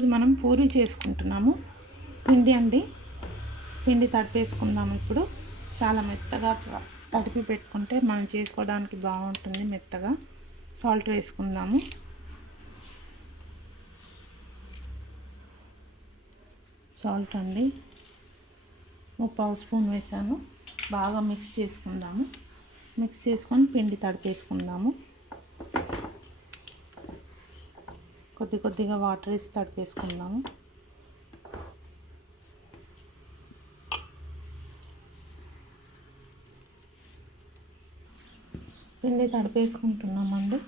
ఈరోజు మనం పూరి చేసుకుంటున్నాము. పిండి అండి, పిండి తడిపేసుకుందాము. ఇప్పుడు చాలా మెత్తగా తడిపి పెట్టుకుంటే మనం చేసుకోవడానికి బాగుంటుంది. మెత్తగా సాల్ట్ వేసుకుందాము. సాల్ట్ అండి 1/2 స్పూన్ వేసాను. బాగా మిక్స్ చేసుకుందాము. మిక్స్ చేసుకొని పిండి తడిపేసుకుందాము. కొద్దిగా వాటర్ వేసి తడిపేసుకుందాము. పిండి తడిపేసుకుంటున్నామండి.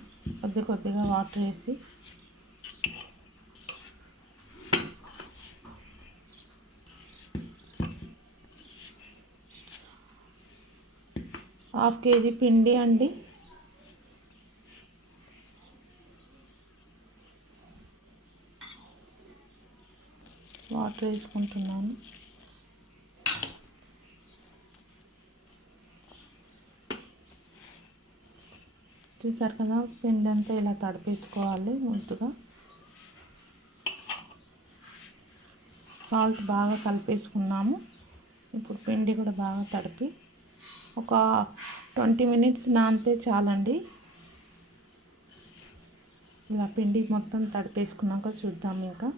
కొద్దిగా వాటర్ వేసి ½ కేజీ పిండి అండి. వాటర్ వేసుకుంటున్నాను. చూసారు కదా, పిండి అంతా ఇలా తడిపేసుకోవాలి. ముందుగా సాల్ట్ బాగా కలిపేసుకున్నాము. ఇప్పుడు పిండి కూడా బాగా తడిపి ఒక 20 మినిట్స్ నానితే చాలండి. ఇలా పిండి మొత్తం తడిపేసుకున్నాక చూద్దాం. ఇంకా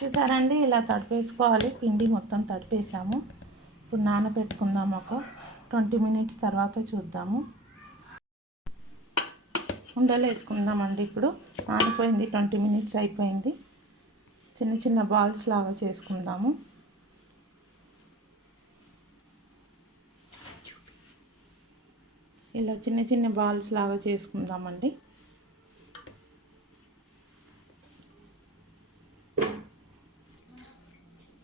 చూసారండి, ఇలా తడిపేసుకోవాలి. పిండి మొత్తం తడిపేసాము. ఇప్పుడు నానబెట్టుకుందాము. ఒక 20 మినిట్స్ తర్వాత చూద్దాము. ఉండలు వేసుకుందామండి. ఇప్పుడు నానిపోయింది, 20 మినిట్స్ అయిపోయింది. చిన్న బాల్స్ లాగా చేసుకుందాము. ఇలా చిన్న బాల్స్ లాగా చేసుకుందామండి.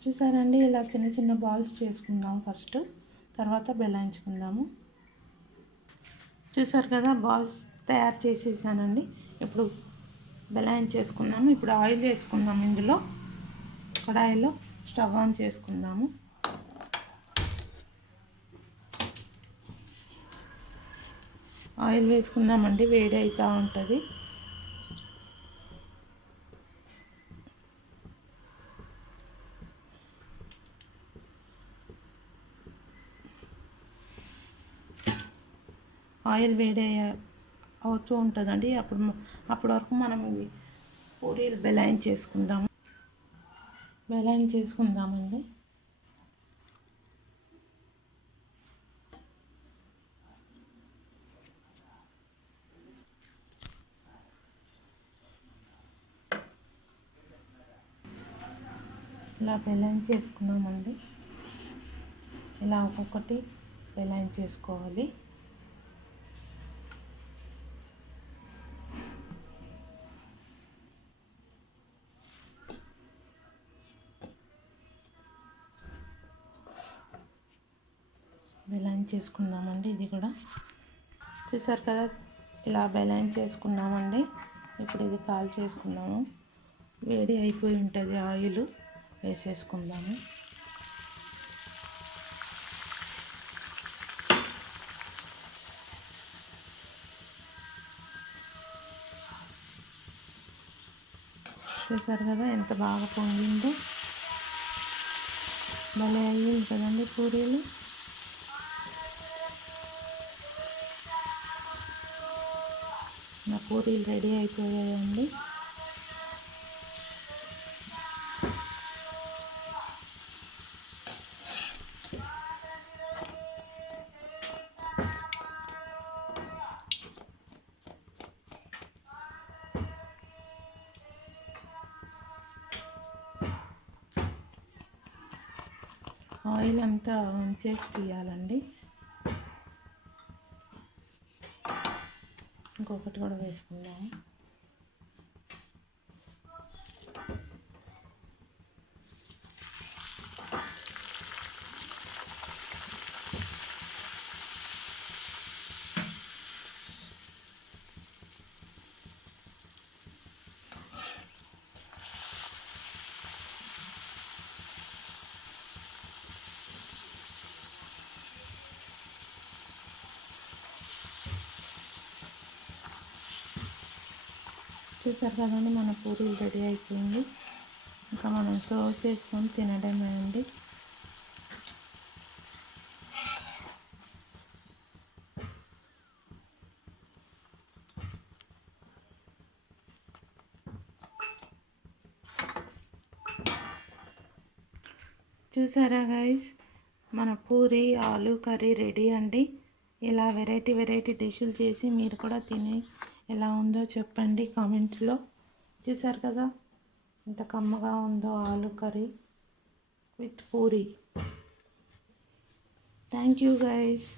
చూసారండి, ఇలా చిన్న బాల్స్ చేసుకుందాము ఫస్ట్, తర్వాత బెల్లాయించుకుందాము. చూసారు కదా, బాల్స్ తయారు చేసేసానండి. ఇప్పుడు బెల్లాయించేసుకుందాము. ఇప్పుడు ఆయిల్ వేసుకుందాము. ఇందులో కడాయిలో స్టవ్ ఆన్ చేసుకుందాము. ఆయిల్ వేసుకుందామండి. వేడి అవుతూ ఉంటుంది. ఆయిల్ వేడి అవుతూ ఉంటుందండి. అప్పటి వరకు మనం ఇవి పూరీలు బెల్లాయించేసుకుందామండి. ఇలా బెల్లాయించేసుకున్నామండి. ఇలా ఒక్కొక్కటి బెల్లాయించేసుకోవాలి. బెల్లాయించేసుకుందామండి. ఇది కూడా చూసారు కదా, ఇలా బెల్లాయించేసుకున్నామండి. ఇప్పుడు ఇది కాల్ చేసుకుందాము. వేడి అయిపోయి ఉంటుంది. ఆయిల్ వేసేసుకుందాము. చూసారు కదా, ఎంత బాగా పొంగిందో. భలే అయ్యింది కదండి పూరీలు. నా పూరీలు రెడీ అయిపోయాయండి. ఆయిల్ అంతా చేసి తీయాలండి. ఇంకొకటి కూడా వేసుకుందాము. చూసారు కదండి, మన పూరీలు రెడీ అయిపోయింది. ఇంకా మనం సర్వ్ చేసుకొని తినడమే అండి. చూసారా గైస్, మన పూరి ఆలు కర్రీ రెడీ అండి. ఇలా వెరైటీ డిష్లు చేసి మీరు కూడా తిని ఎలా ఉందో చెప్పండి కామెంట్స్లో. చూసారు కదా ఎంత కమ్మగా ఉందో ఆలు curry with puri. Thank you guys.